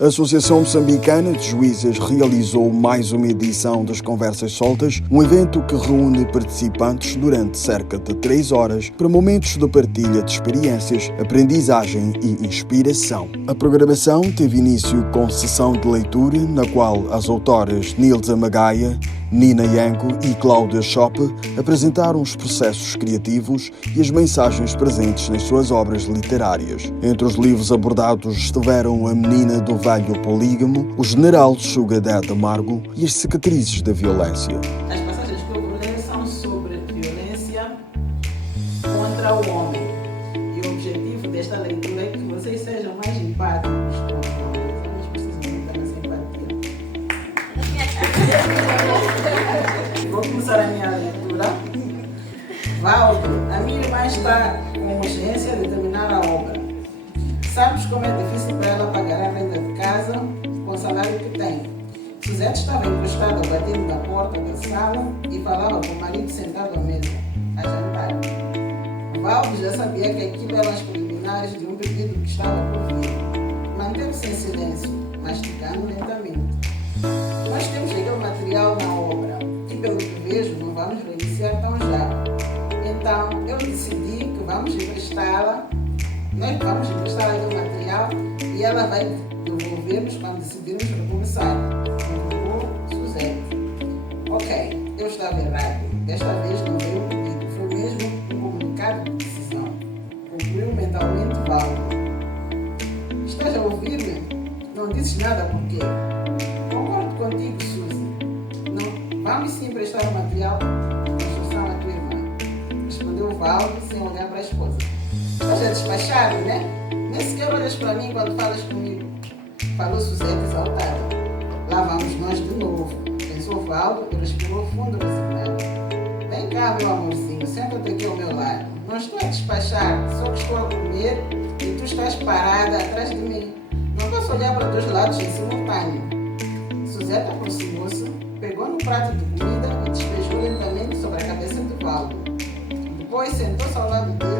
A Associação Moçambicana de Juízes realizou mais uma edição das Conversas Soltas, um evento que reúne participantes durante cerca de 3 horas para momentos de partilha de experiências, aprendizagem e inspiração. A programação teve início com sessão de leitura, na qual as autoras Nilza Magaia, Nina Yanko e Cláudia Schoppe apresentaram os processos criativos e as mensagens presentes nas suas obras literárias. Entre os livros abordados estiveram A Menina do Velho Polígamo, O General Sugar Daddy Amargo e As Cicatrizes da Violência. As passagens que eu vou ler são sobre violência contra o homem. E o objetivo desta leitura é que vocês sejam mais empáticos com os homens. Eles precisam de muita mais empatia. Vou começar a minha leitura. Valdo, a minha irmã está com urgência de terminar a obra. Sabes como é difícil para ela pagar a renda de casa com o salário que tem. Suzete estava encostada batendo na porta da sala e falava com o marido sentado à mesa, a jantar. Valdo já sabia que aquilo eram as preliminares de um pedido que estava por vir. Manteve-se em silêncio, mastigando lentamente. Nós temos aquele material na obra e, pelo que vejo, não vamos reiniciar tão já. Então, eu decidi que vamos emprestá-la. Nós vamos emprestar aquele material e ela vai devolver-nos quando decidirmos recomeçar. Indicou Suzete. Ok, eu estava errado. Desta vez não veio o pedido. Foi mesmo um comunicado de decisão. Concluiu mentalmente Valdo. Estás a ouvir-me? Não dizes nada por quê? Concordo contigo, Suzy. Não, vamos sim emprestar o material de construção à tua irmã. Respondeu Valdo sem olhar para a esposa. Estás a despachar, né? Nem sequer olhas para mim quando falas comigo. Falou Suzete exaltada. Lá vamos nós de novo. Pensou Valdo e respirou fundo resignado. Vem cá, meu amorzinho, senta-te aqui ao meu lado. Não estou a despachar, só que estou a comer e tu estás parada atrás de mim. Não posso olhar para dois lados em simultâneo. Suzete aproximou-se, pegou no prato de comida e despejou lentamente sobre a cabeça de Valdo. Depois sentou-se ao lado dele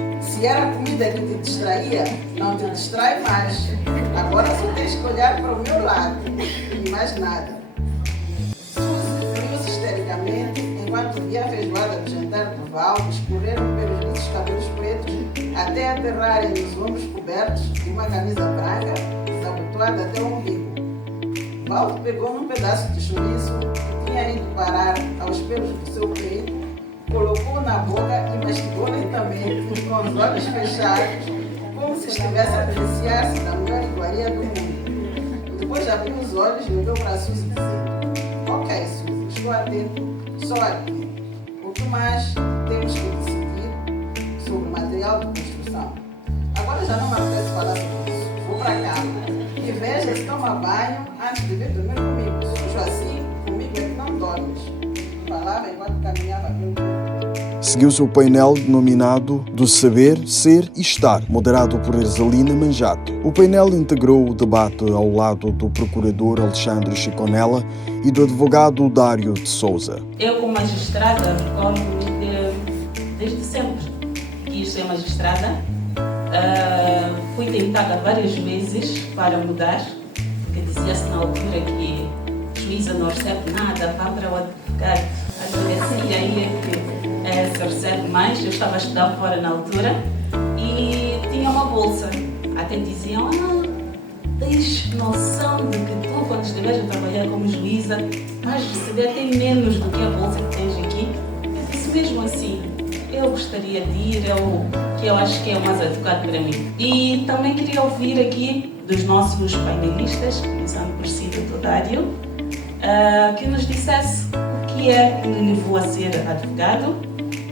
e disse: se era a comida que te distraía, não te distrai mais. Agora só tens que olhar para o meu lado e mais nada. Suzy riu-se histericamente enquanto via a feijoada do jantar de Valdo escorrer pelos lisos cabelos pretos até aterrarem nos ombros cobertos de uma camisa branca desabotoada até o umbigo. Valdo pegou num pedaço de chouriço que tinha ido parar aos pelos do seu peito, colocou na boca e mastigou lentamente, com os olhos fechados, como se estivesse a apreciar-se da melhor iguaria do mundo. Depois abriu os olhos e olhou para Suzy dizendo: ok, Suzy, estou atento, só aqui. O que mais temos que decidir sobre o material de construção? Agora já não me apetece falar sobre isso. Vou para a cama. E veja se toma banho antes de vir dormir comigo. Sujo assim, comigo é que não dormes. Falava enquanto caminhava pelo corpo. Seguiu-se o painel denominado Do Saber, Ser e Estar, moderado por Erzelina Manjato. O painel integrou o debate ao lado do procurador Alexandre Chiconella e do advogado Dário de Souza. Eu, como magistrada, recordo-me desde sempre quis ser magistrada. Fui tentada várias vezes para mudar, porque dizia-se na altura que juíza não recebe nada, vá para o advogado. A advocacia aí é que se recebe mais. Eu estava a estudar fora na altura e tinha uma bolsa. Até diziam: tens noção de que tu, quando estiveres a trabalhar como juíza, vais receber até menos do que a bolsa que tens aqui. Eu disse: mesmo assim, eu gostaria de ir, que eu acho que é o mais adequado para mim. E também queria ouvir aqui dos nossos painelistas, começando por Cida Todário, que nos dissesse o que é que lhe levou a ser advogado.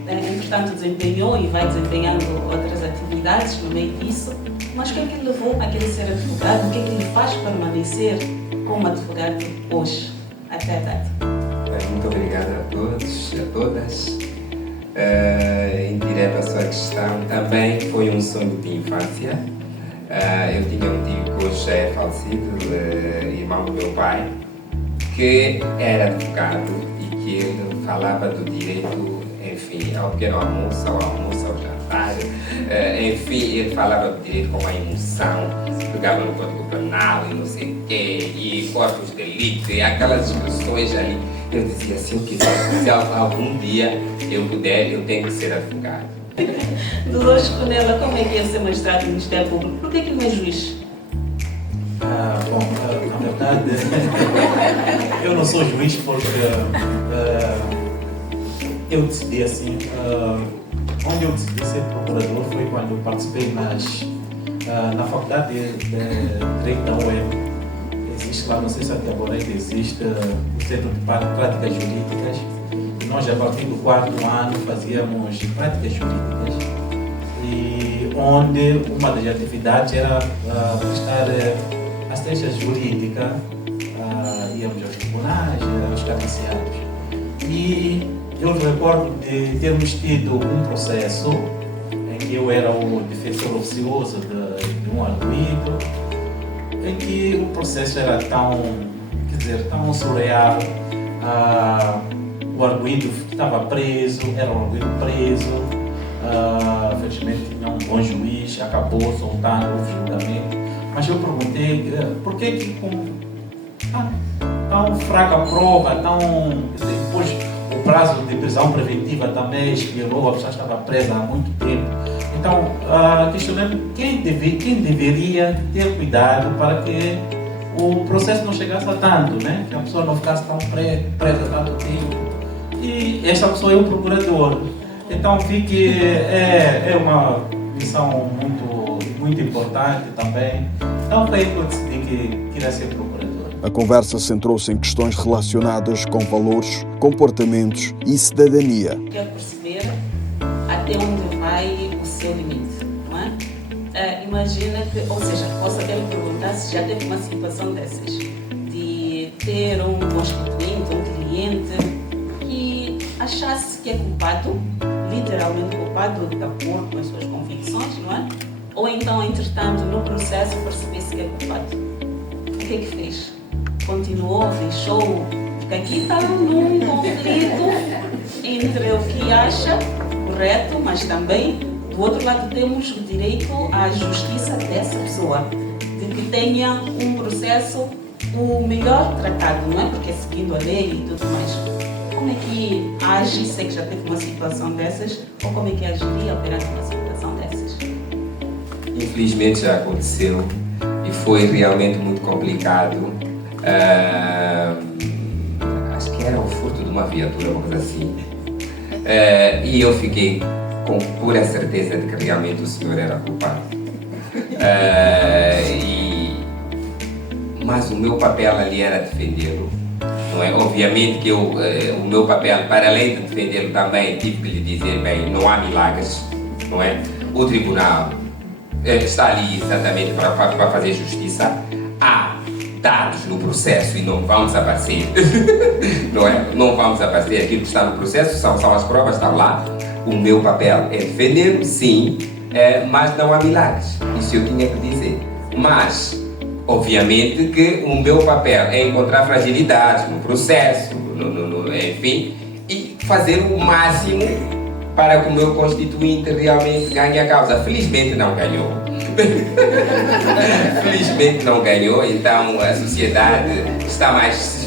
Entretanto, desempenhou e vai desempenhando outras atividades no meio disso. Mas o que é que lhe levou a querer ser advogado? O que é que lhe faz permanecer como advogado hoje, até a data? Muito obrigado a todos e a todas. Em direto à sua questão, também foi um sonho de infância. Eu tinha um tio que hoje é falecido, irmão do meu pai, que era advogado e que ele falava do direito, enfim, ao pequeno almoço, ao jantar, Enfim, ele falava de direito com uma emoção, pegava no Código Penal e não sei o quê, e corpos de delito, e aquelas discussões ali. Eu dizia, se eu quiser, se algum dia eu puder, eu tenho que ser advogado. Dolores Conela, como é que é ser magistrado do Ministério Público? Por que não é juiz? Na verdade, eu não sou juiz porque eu decidi assim. Onde eu decidi ser procurador foi quando eu participei na Faculdade de Direito da UEM. Existe lá, não sei se até agora ainda existe, o Centro de Práticas Jurídicas. E nós, a partir do 4º ano, fazíamos práticas jurídicas. E onde uma das atividades era prestar assistência jurídica, íamos aos tribunais, aos carniciados. E eu recordo de termos tido um processo em que eu era o defensor oficioso de um arguido, em que o processo era tão surreal. O arguido estava preso, era um arguido preso, felizmente tinha um bom juiz, acabou soltando o julgamento. Mas eu perguntei por que com tão fraca prova, depois o prazo de prisão preventiva também expirou, a pessoa estava presa há muito tempo. Então, questionando quem deveria ter cuidado para que o processo não chegasse a tanto, né? Que a pessoa não ficasse tão presa tanto tempo. E esta pessoa é o procurador. Então, vi que é uma missão muito importante também. Então, foi aí que eu decidi que queria ser procurador. A conversa centrou-se em questões relacionadas com valores, comportamentos e cidadania. Quero perceber até onde vai o seu limite, não é? Imagina que, ou seja, posso até me perguntar se já teve uma situação dessas, de ter um constituinte, um cliente, que achasse que é culpado, literalmente culpado, de acordo com as suas convicções, não é? Ou então, entretanto, no processo percebesse que é culpado. O que é que fez? Continuou, deixou, porque aqui está num conflito entre o que acha correto, mas também, do outro lado, temos o direito à justiça dessa pessoa, de que tenha um processo o melhor tratado, não é? Porque é seguindo a lei e tudo mais. Como é que age, sei que já teve uma situação dessas, ou como é que agiria perante uma situação dessas? Infelizmente já aconteceu e foi realmente muito complicado. Acho que era o furto de uma viatura, uma coisa assim. E eu fiquei com pura certeza de que realmente o senhor era culpado. Mas o meu papel ali era defendê-lo. Não é? Obviamente que o meu papel, para além de defendê-lo, também tive que lhe dizer, bem, não há milagres, não é? O tribunal está ali exatamente para fazer justiça. Há dados no processo e não vão desaparecer. Não é? Não vão desaparecer. Aquilo que está no processo são as provas, estão lá. O meu papel é defender, sim, mas não há milagres. Isso eu tinha que dizer. Mas, obviamente que o meu papel é encontrar fragilidades no processo, enfim, e fazer o máximo para que o meu constituinte realmente ganhe a causa. Felizmente não ganhou. Felizmente não ganhou, então a sociedade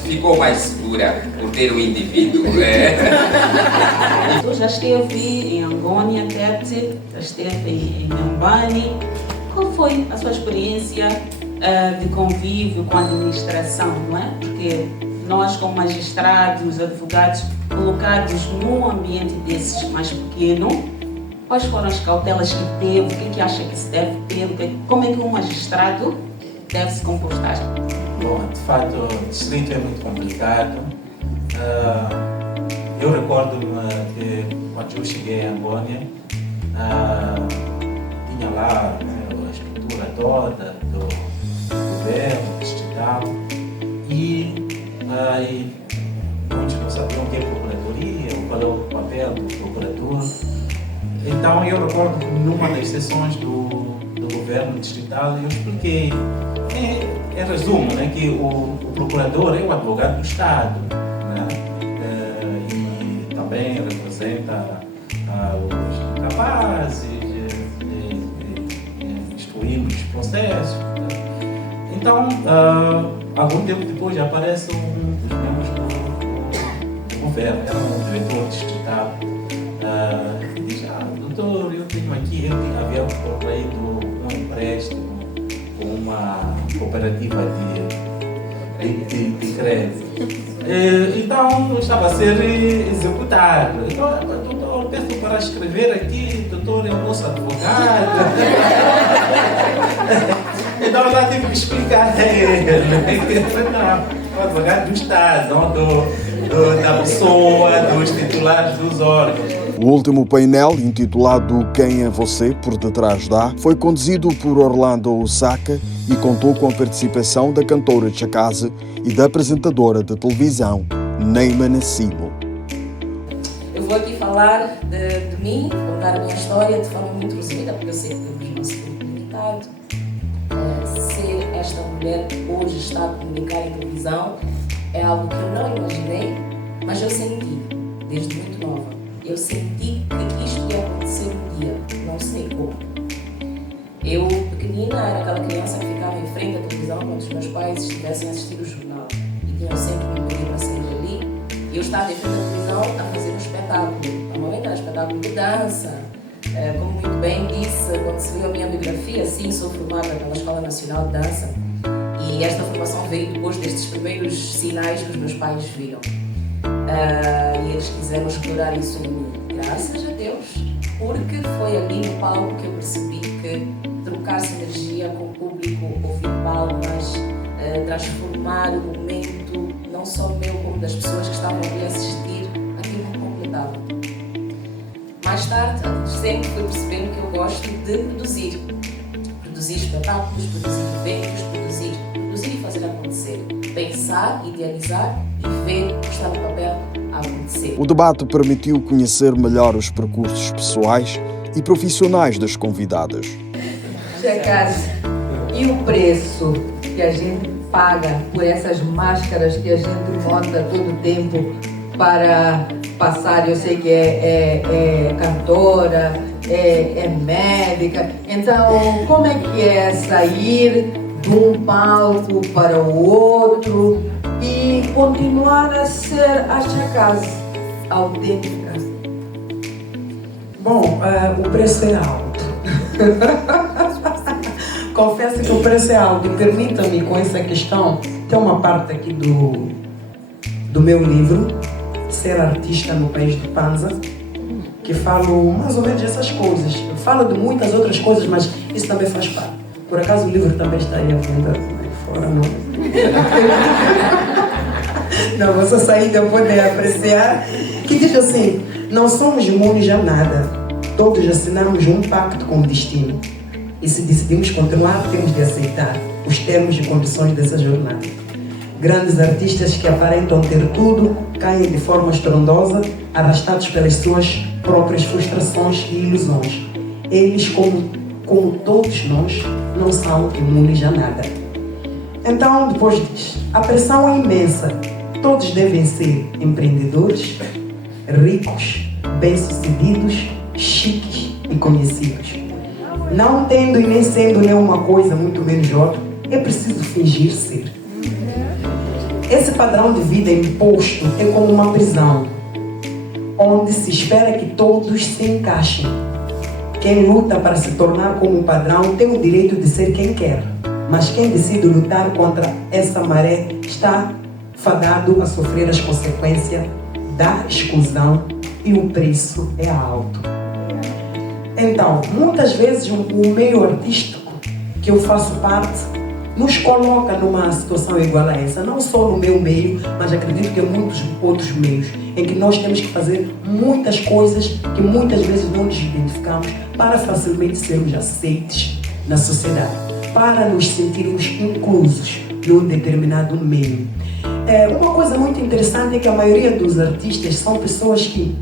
ficou mais segura por ter um indivíduo. Tu já esteve em Angônia, Tete, já esteve em Nhambane. Qual foi a sua experiência de convívio com a administração, não é? Porque nós, como magistrados, advogados, colocados num ambiente desses mais pequeno, quais foram as cautelas que teve, o que acha que se deve ter, como é que um magistrado deve se comportar? Bom, de fato, o distrito é muito complicado. Eu recordo-me que quando eu cheguei em Angônia, tinha lá a estrutura toda do governo distrital e muitos não sabiam o que é procuradoria, qual é o papel do procurador. Então eu recordo que numa das sessões do governo distrital eu expliquei, em resumo, né, que o procurador é o advogado do Estado, né, e também representa os capazes, processos. Então, algum tempo depois aparece um dos membros do governo, era um diretor distrital, e diz: doutor, eu tenho aqui, havia procurado um empréstimo com uma cooperativa de crédito. Então, estava a ser executado. Então, doutor, peço para escrever aqui, doutor, é o nosso advogado. Então, lá tive que explicar a ele. Não, o advogado do Estado, não da pessoa, dos titulares dos órgãos. O último painel, intitulado Quem é Você por Detrás da, foi conduzido por Orlando Osaka e contou com a participação da cantora Chakazi e da apresentadora de televisão Neima Nassimo. Eu vou aqui falar de mim, contar a minha história de forma muito resumida, porque eu sei que temos o nosso tempo limitado. Ser esta mulher que hoje está a comunicar em televisão é algo que eu não imaginei, mas eu senti, desde muito nova. Eu senti que isto ia acontecer um dia, não sei como. Eu, pequenina, era aquela criança que ficava em frente à televisão quando os meus pais estivessem a assistir o jornal e tinham sempre me pedido para sair dali. E eu estava em frente à televisão a fazer um espetáculo. Normalmente era espetáculo de dança. Como muito bem disse, quando se viu a minha biografia, sim, sou formada pela Escola Nacional de Dança. E esta formação veio depois destes primeiros sinais que os meus pais viram. E eles quiseram explorar isso em mim, graças a Deus, porque foi ali no palco que eu percebi que trocar-se energia com o público, ouvir palmas, transformar o momento, não só meu como das pessoas que estavam ali a assistir, aquilo me completava. Mais tarde, sempre fui percebendo que eu gosto de produzir espetáculos, produzir eventos, produzir e fazer acontecer, pensar, idealizar e ver o que está no papel a acontecer. O debate permitiu conhecer melhor os percursos pessoais e profissionais das convidadas. Chakazi, e o preço que a gente paga por essas máscaras que a gente monta todo o tempo para passar? Eu sei que é cantora, é médica, então como é que é sair de um palco para o outro e continuar a ser a Chakazi autêntica? Bom, o preço é alto. Confesso que o preço é alto e permita-me com essa questão, tem uma parte aqui do meu livro, Ser Artista no País de Panza, que falo mais ou menos essas coisas. Eu falo de muitas outras coisas, mas isso também faz parte. Por acaso o livro também está aí à venda fora, não? Não, vou só sair de eu poder apreciar. Que diz assim: não somos imunes a nada. Todos assinamos um pacto com o destino. E se decidimos continuar, temos de aceitar os termos e condições dessa jornada. Grandes artistas que aparentam ter tudo caem de forma estrondosa, arrastados pelas suas próprias frustrações e ilusões. Eles, como todos nós, não são imunes a nada. Então, depois diz: a pressão é imensa. Todos devem ser empreendedores, ricos, bem-sucedidos, chiques e conhecidos. Não tendo e nem sendo nenhuma coisa, muito menos outra, é preciso fingir ser. Esse padrão de vida imposto é como uma prisão, onde se espera que todos se encaixem. Quem luta para se tornar como um padrão tem o direito de ser quem quer, mas quem decide lutar contra essa maré está fadado a sofrer as consequências da exclusão e o preço é alto. Então, muitas vezes o meio artístico que eu faço parte nos coloca numa situação igual a essa, não só no meu meio, mas acredito que em muitos outros meios, em que nós temos que fazer muitas coisas que muitas vezes não nos identificamos para facilmente sermos aceitos na sociedade, para nos sentirmos inclusos num determinado meio. Uma coisa muito interessante é que a maioria dos artistas são pessoas que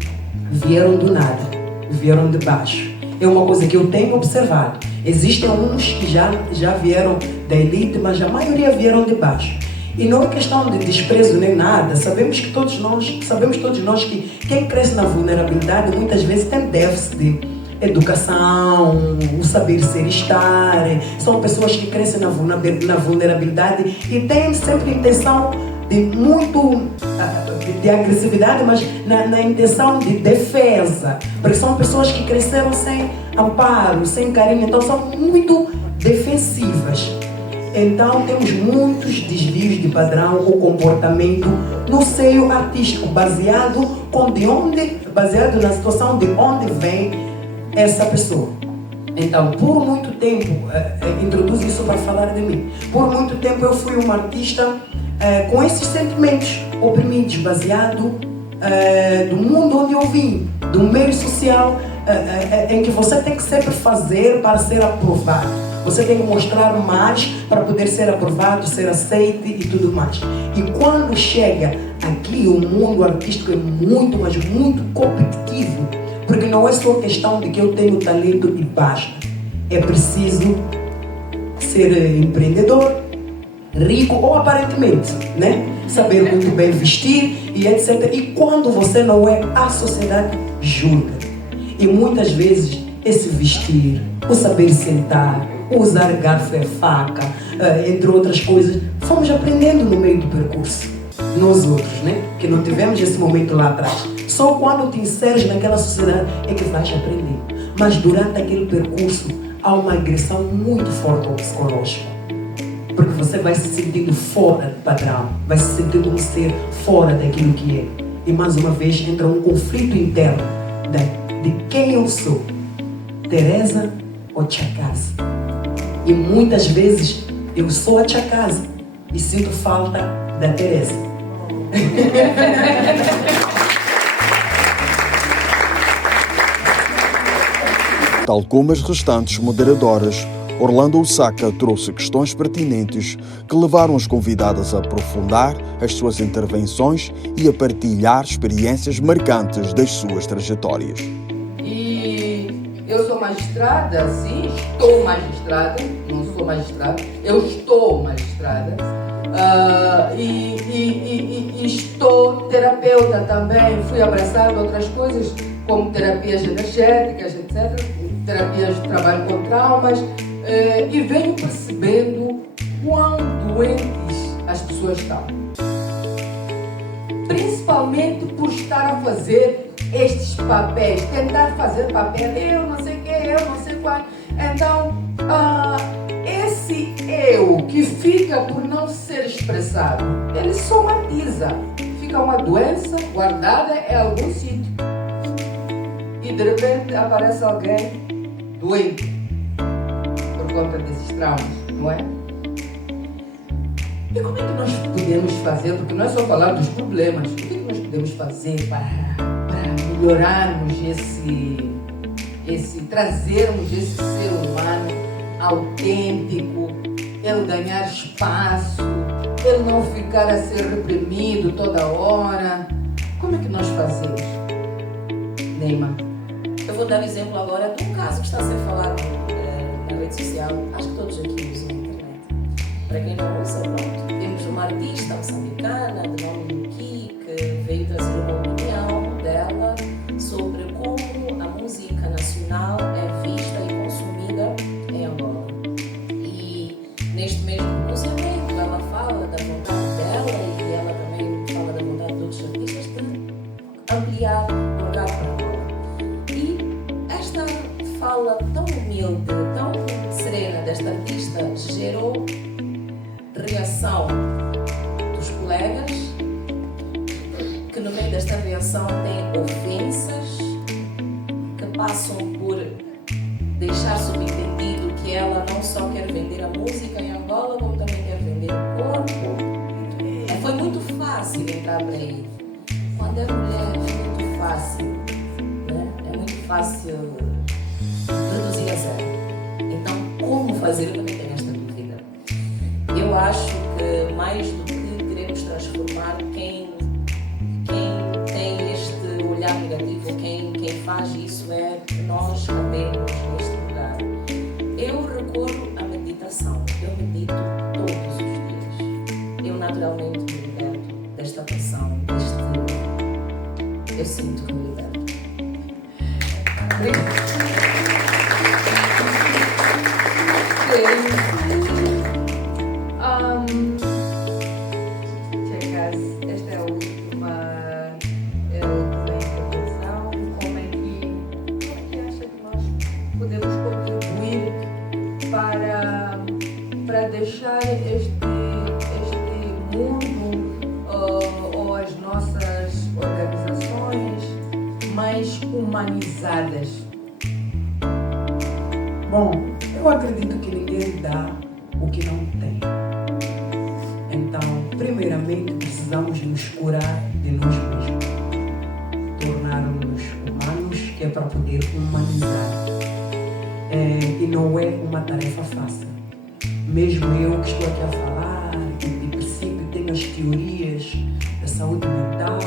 vieram do nada, vieram de baixo. É uma coisa que eu tenho observado. Existem alguns que já vieram da elite, mas a maioria vieram de baixo. E não é questão de desprezo nem nada. Sabemos todos nós que quem cresce na vulnerabilidade muitas vezes tem déficit educação, o saber ser e estar. São pessoas que crescem na vulnerabilidade e têm sempre a intenção de agressividade, mas na intenção de defesa, porque são pessoas que cresceram sem amparo, sem carinho, então são muito defensivas. Então temos muitos desvios de padrão ou comportamento no seio artístico, baseado na situação de onde vem essa pessoa. Então, por muito tempo, introduzo isso para falar de mim, por muito tempo eu fui uma artista com esses sentimentos oprimidos, baseado do mundo onde eu vim, do meio social em que você tem que sempre fazer para ser aprovado. Você tem que mostrar mais para poder ser aprovado, ser aceito e tudo mais. E quando chega aqui, o mundo artístico é muito, mas muito competitivo, porque não é só questão de que eu tenho talento e basta. É preciso ser empreendedor, rico ou aparentemente, né? Saber muito bem vestir e etc. E quando você não é, a sociedade julga. E muitas vezes esse vestir, o saber sentar, usar garfo e faca, entre outras coisas, fomos aprendendo no meio do percurso. Nós outros, né? Que não tivemos esse momento lá atrás. Só quando te inseres naquela sociedade é que vais aprender. Mas durante aquele percurso há uma agressão muito forte ao psicológico. Porque você vai se sentindo fora do padrão, vai se sentindo um ser fora daquilo que é. E mais uma vez entra um conflito interno de quem eu sou, Teresa ou Tia Casa. E muitas vezes eu sou a Tia Casa e sinto falta da Teresa. Tal como as restantes moderadoras, Orlando Osaka trouxe questões pertinentes que levaram as convidadas a aprofundar as suas intervenções e a partilhar experiências marcantes das suas trajetórias. E eu sou magistrada, sim, estou magistrada, não sou magistrada, eu estou magistrada. E estou terapeuta também, fui abraçada a outras coisas, como terapias energéticas, etc., terapias de trabalho com traumas, e venho percebendo quão doentes as pessoas estão. Principalmente por estar a fazer estes papéis, tentar fazer papel, eu não sei o que, eu não sei qual. Então, esse eu que fica por não ser expressado, ele somatiza, fica uma doença guardada em algum sítio. E de repente aparece alguém doente por conta desses traumas, não é? E como é que nós podemos fazer, porque não é só falar dos problemas, o que nós podemos fazer para melhorarmos trazermos esse ser humano autêntico, ele ganhar espaço, ele não ficar a ser reprimido toda hora? Como é que nós fazemos, Neima? Eu vou dar um exemplo agora de um caso que está a ser falado na rede social. Acho que todos aqui usam a internet. Para quem não usa, pronto. Temos uma artista moçambicana de nome Yuki que veio trazer uma opinião dela sobre como a música nacional é vista e consumida em Angola. E neste mesmo pronunciamento ela fala da vontade dela e ela também fala da vontade de outros artistas de ampliar o lugar para Angola. E esta fala tão humilde, tão serena desta artista gerou reação dos colegas, que no meio desta reação tem ofensas que passam por deixar subentendido que ela não só quer vender a música em Angola, como também quer vender o corpo. Foi muito fácil entrar por aí. Quando é mulher é muito fácil, né? É muito fácil reduzir a zero. Então, como fazer? Eu também tenho esta dúvida. Eu acho que mais do que queremos transformar quem tem este olhar negativo, quem faz isso é nós cabermos neste lugar. Eu recorro à meditação. Eu medito todos os dias. Eu naturalmente me liberto desta pressão, eu sinto que me liberto. Esta é a última intervenção. Como é que acha que nós podemos contribuir para deixar este mundo ou as nossas organizações mais humanizadas? Bom, eu acredito que ninguém dá o que não tem. Então, primeiramente, precisamos nos curar de nós mesmos. Tornar-nos humanos, que é para poder humanizar. E não é uma tarefa fácil. Mesmo eu que estou aqui a falar, que de princípio tenho as teorias da saúde mental,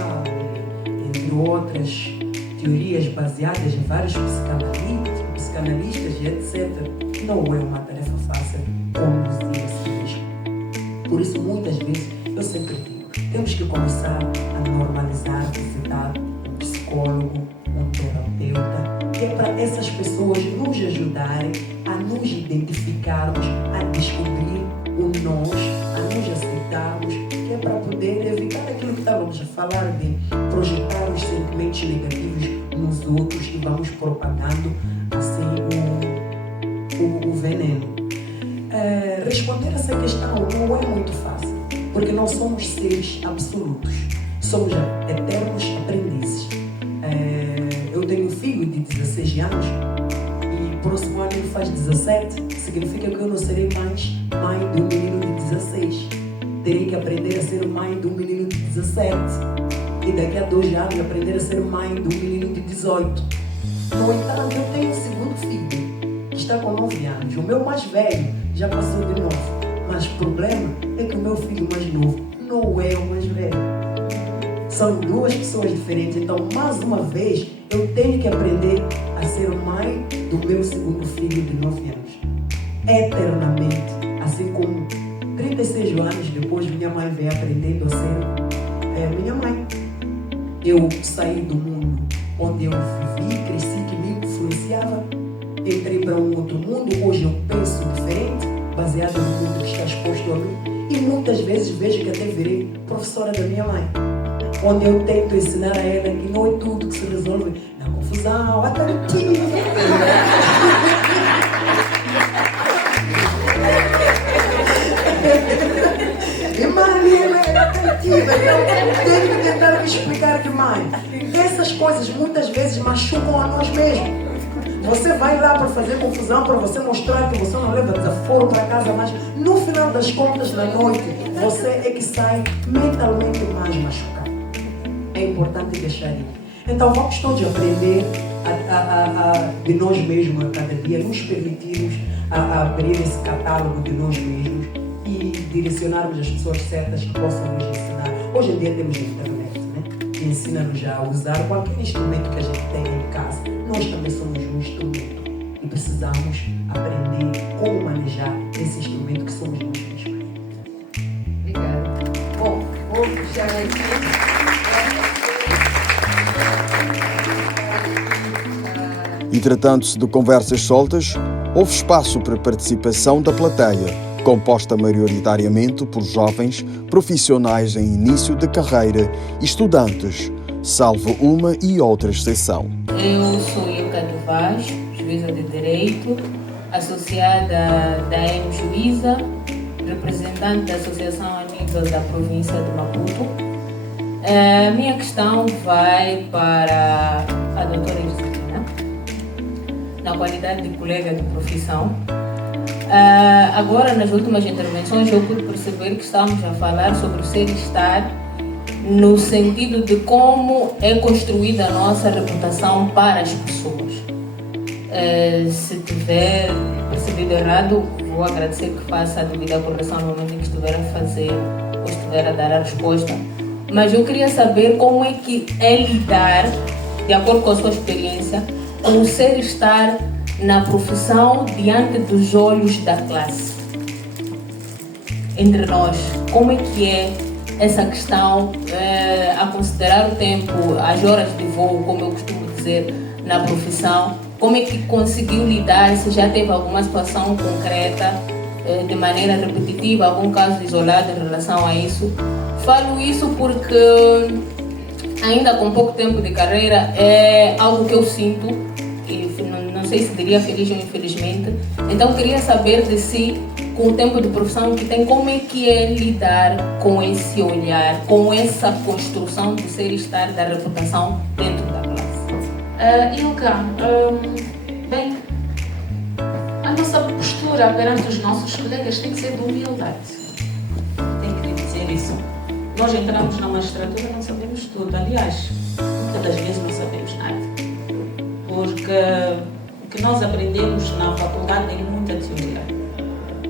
entre outras teorias baseadas em vários psicanalistas e etc. Não é uma tarefa fácil conduzir a si mesmo. Por isso, muitas vezes, eu sempre digo, temos que começar a normalizar visitar um psicólogo, um terapeuta, que é para essas pessoas nos ajudarem a nos identificarmos, a descobrir o nós, a nos aceitarmos, que é para poder evitar aquilo que estávamos a falar de projetar os sentimentos negativos nos outros e vamos propagando assim o veneno. Responder essa questão não é muito fácil, porque não somos seres absolutos, somos eternos aprendizes. Eu tenho um filho de 16 anos e próximo ano ele faz 17, significa que eu não serei mais mãe de um menino de 16. Terei que aprender a ser mãe de um menino de 17 e daqui a 2 anos aprender a ser mãe de um menino de 18. No entanto, eu tenho um segundo filho que está com 9 anos. O meu mais velho já passou de 9, mas o problema é que o meu filho mais novo não é o mais velho. São duas pessoas diferentes, então mais uma vez eu tenho que aprender a ser mãe do meu segundo filho de 9 anos. Eternamente, assim como 36 anos depois minha mãe vem aprendendo a ser minha mãe. Eu saí do mundo onde eu vivi, cresci, que me influenciava, entrei para um outro mundo, hoje eu penso diferente, baseado no mundo que está exposto a mim, e muitas vezes vejo que até virei professora da minha mãe, onde eu tento ensinar a ela que não é tudo que se resolve na confusão, a tarefa. E Maria é atentiva, eu tenho que tentar me explicar que, mãe, essas coisas muitas vezes machucam a nós mesmos. Você vai lá para fazer confusão, para você mostrar que você não leva desaforo para casa, mas no final das contas, na noite, você é que sai mentalmente mais machucado. É importante deixar isso. Então vamos todos aprender de nós mesmos a cada dia, nos permitirmos a abrir esse catálogo de nós mesmos e direcionarmos as pessoas certas que possam nos ensinar. Hoje em dia temos a internet, né? Que ensina-nos a usar qualquer instrumento que a gente tem em casa. Nós também somos um instrumento e precisamos aprender como manejar esse instrumento que somos nós mesmos. Obrigada. Bom, vou puxar aqui. E tratando-se de conversas soltas, houve espaço para participação da plateia, composta maioritariamente por jovens profissionais em início de carreira e estudantes, salvo uma e outra exceção. Eu sou Ilka de Vaz, juíza de Direito, associada da M-Juíza, representante da associação a nível da província de Maputo. A minha questão vai para a doutora Irzina, na qualidade de colega de profissão. Agora, nas últimas intervenções, eu pude perceber que estamos a falar sobre o ser e estar no sentido de como é construída a nossa reputação para as pessoas. Se tiver percebido errado, vou agradecer que faça a devida correção no momento em que estiver a fazer ou estiver a dar a resposta. Mas eu queria saber como é que é lidar, de acordo com a sua experiência, com o ser e estar na profissão diante dos olhos da classe. Entre nós, como é que é essa questão a considerar o tempo, as horas de voo, como eu costumo dizer, na profissão, como é que conseguiu lidar, se já teve alguma situação concreta, de maneira repetitiva, algum caso isolado em relação a isso. Falo isso porque, ainda com pouco tempo de carreira, é algo que eu sinto, e não sei se diria feliz ou infelizmente. Então queria saber de si, com o tempo de profissão que tem, como é que é lidar com esse olhar, com essa construção do ser e estar da reputação dentro da classe. Ilka, bem, a nossa postura perante os nossos colegas tem que ser de humildade. Tenho que dizer isso. Nós entramos na magistratura e não sabemos tudo. Aliás, muitas das vezes não sabemos nada. Porque o que nós aprendemos na faculdade tem muita teoria.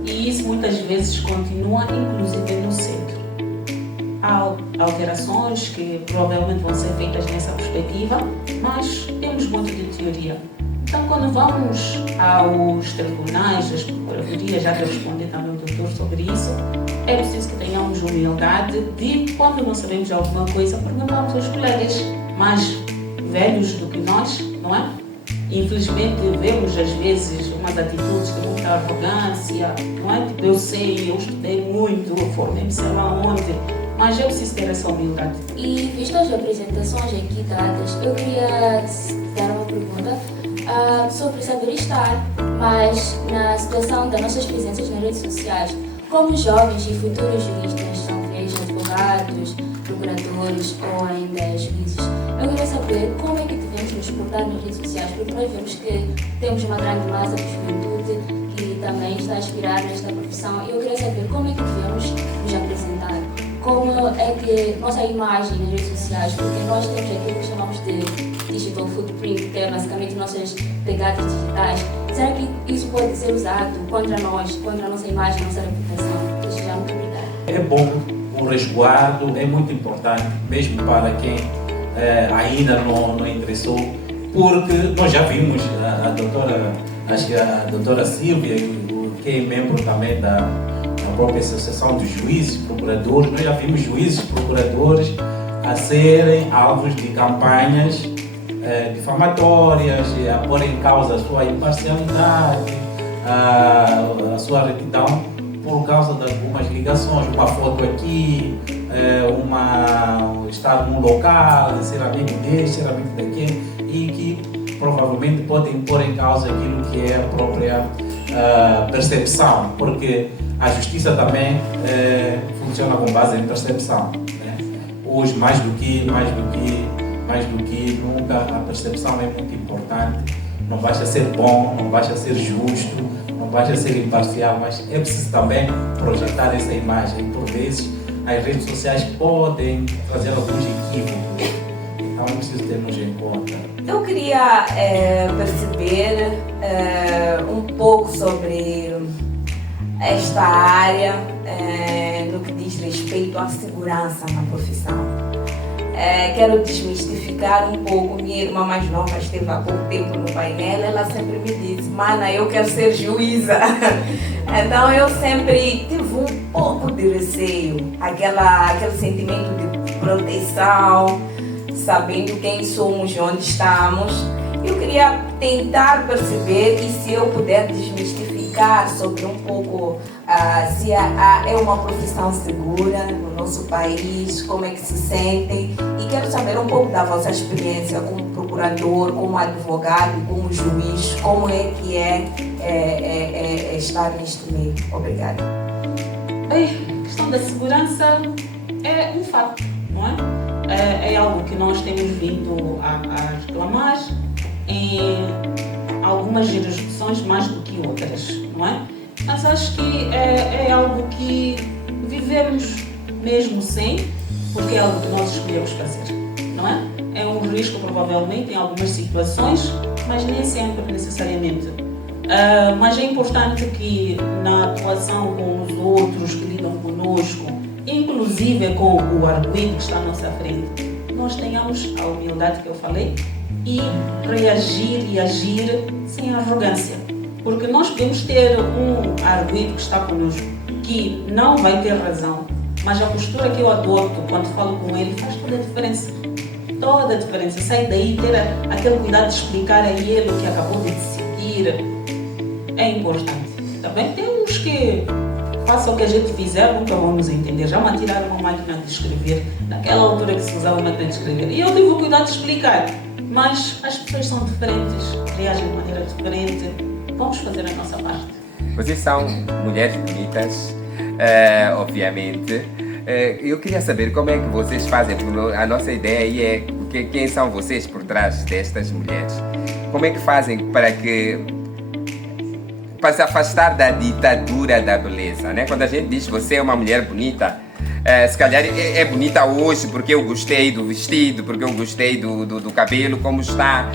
E isso muitas vezes continua, inclusive no centro. Há alterações que provavelmente vão ser feitas nessa perspectiva, mas temos muito de teoria. Então, quando vamos aos tribunais, às procuradorias, já que eu respondi também ao doutor sobre isso, é preciso que tenhamos humildade de, quando não sabemos alguma coisa, perguntarmos aos colegas mais velhos do que nós, não é? Infelizmente, vemos às vezes umas atitudes de muita arrogância, não é? Tipo, eu sei, eu estudei muito, formei-me sei lá onde, mas eu preciso ter essa humildade. E, visto as apresentações aqui dadas, eu queria dar uma pergunta sobre saber estar, mas na situação das nossas presenças nas redes sociais, como jovens e futuros juristas, talvez advogados, procuradores ou ainda juízes, eu queria saber como é que devemos nos portar nas redes sociais, porque nós vemos que temos uma grande massa de juventude que também está a aspirar nesta profissão, e eu queria saber como é que devemos nos apresentar, como é que nossa imagem nas redes sociais, porque nós temos aquilo que chamamos de digital footprint, que é basicamente nossas pegadas digitais. Será que isso pode ser usado contra nós, contra a nossa imagem, nossa reputação? Desde já, muito obrigada. É bom, o resguardo é muito importante, mesmo para quem ainda não ingressou, porque nós já vimos a doutora Silvia, que é membro também da própria Associação dos Juízes, Procuradores, nós já vimos juízes, procuradores a serem alvos de campanhas difamatórias, a pôr em causa a sua imparcialidade, a sua retidão, por causa de algumas ligações, uma foto aqui, estar num local, ser amigo deste, ser amigo daquele, e que provavelmente podem pôr em causa aquilo que é a própria percepção, porque a justiça também funciona com base em percepção, né? Hoje, mais do que nunca, a percepção é muito importante. Não basta ser bom, não basta ser justo, não basta ser imparcial, mas é preciso também projetar essa imagem. Por vezes, as redes sociais podem trazer alguns equívocos, então é preciso ter-nos em conta. Eu queria perceber um pouco sobre esta área no que diz respeito à segurança na profissão. Quero desmistificar um pouco. Minha irmã mais nova esteve há pouco tempo no painel, ela sempre me disse: "Mana, eu quero ser juíza." Então eu sempre tive um pouco de receio, aquele sentimento de proteção, sabendo quem somos e onde estamos. Eu queria tentar perceber, e se eu puder desmistificar sobre um pouco se é uma profissão segura no nosso país, como é que se sentem, e quero saber um pouco da vossa experiência como procurador, como advogado, como juiz, como é que é estar neste meio. Obrigada. Bem, a questão da segurança é um fato, não é? É algo que nós temos vindo a reclamar em algumas jurisdições mais do que outras, não é? Mas acho que é algo que vivemos mesmo sem, porque é algo que nós escolhemos fazer, não é? É um risco provavelmente em algumas situações, mas nem sempre necessariamente. Mas é importante que na atuação com os outros que lidam conosco, inclusive com o arguido que está à nossa frente, nós tenhamos a humildade que eu falei e reagir e agir sem arrogância. Porque nós podemos ter um arguido que está conosco, que não vai ter razão, mas a postura que eu adoto quando falo com ele faz toda a diferença. toda a diferença. Sai daí ter aquele cuidado de explicar a ele o que acabou de decidir. É importante. Também temos que façam o que a gente fizer, nunca vamos entender. Já me tiraram uma máquina de escrever, naquela altura que se usava a máquina de escrever. E eu tive o cuidado de explicar. Mas as pessoas são diferentes, reagem de maneira diferente. Vamos fazer a nossa parte. Vocês são mulheres bonitas, obviamente. Eu queria saber como é que vocês fazem, porque a nossa ideia aí é quem são vocês por trás destas mulheres. Como é que fazem para se afastar da ditadura da beleza, né? Quando a gente diz você é uma mulher bonita, se calhar é bonita hoje porque eu gostei do vestido, porque eu gostei do cabelo como está,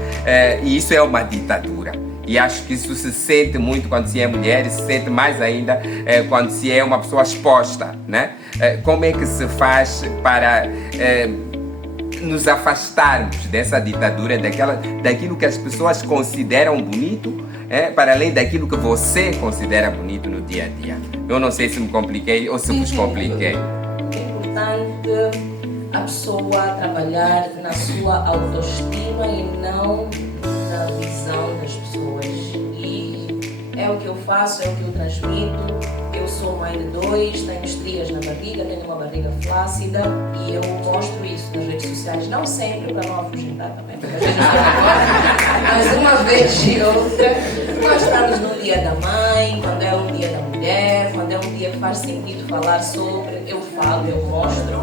e isso é uma ditadura. E acho que isso se sente muito quando se é mulher e se sente mais ainda quando se é uma pessoa exposta, né? Como é que se faz para nos afastarmos dessa ditadura, daquilo que as pessoas consideram bonito, para além daquilo que você considera bonito no dia a dia? Eu não sei se me compliquei ou se vos compliquei. É importante a pessoa trabalhar na sua autoestima e não na visão das pessoas. E é o que eu faço, é o que eu transmito. Eu sou mãe de 2, tenho estrias na barriga, tenho uma barriga flácida e eu mostro isso nas redes sociais. Não sempre, para não afugentar também, porque às vezes mas uma vez e outra. Nós estamos no dia da mãe, quando é um dia da mulher, quando é um dia que faz sentido falar sobre, eu falo, eu mostro,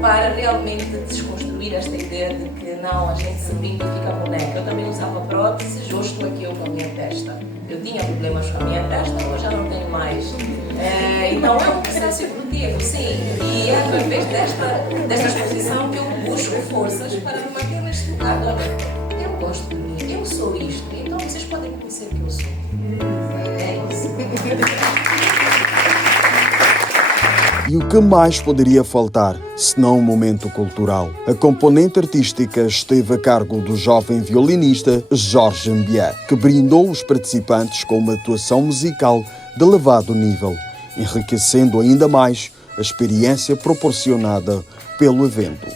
para realmente desconstruir esta ideia de que não, a gente se brinca e fica boneca. Eu também usava próteses, hoje estou aqui eu com a minha testa. Eu tinha problemas com a minha testa, hoje já não tenho mais. Então é um processo evolutivo, sim. E é através desta exposição que eu busco forças para me manter neste lugar. Olha, eu gosto de mim, eu sou isto, então vocês podem conhecer o que eu sou. É isso. E o que mais poderia faltar, senão um momento cultural? A componente artística esteve a cargo do jovem violinista Jorge Mbié, que brindou os participantes com uma atuação musical de elevado nível, enriquecendo ainda mais a experiência proporcionada pelo evento.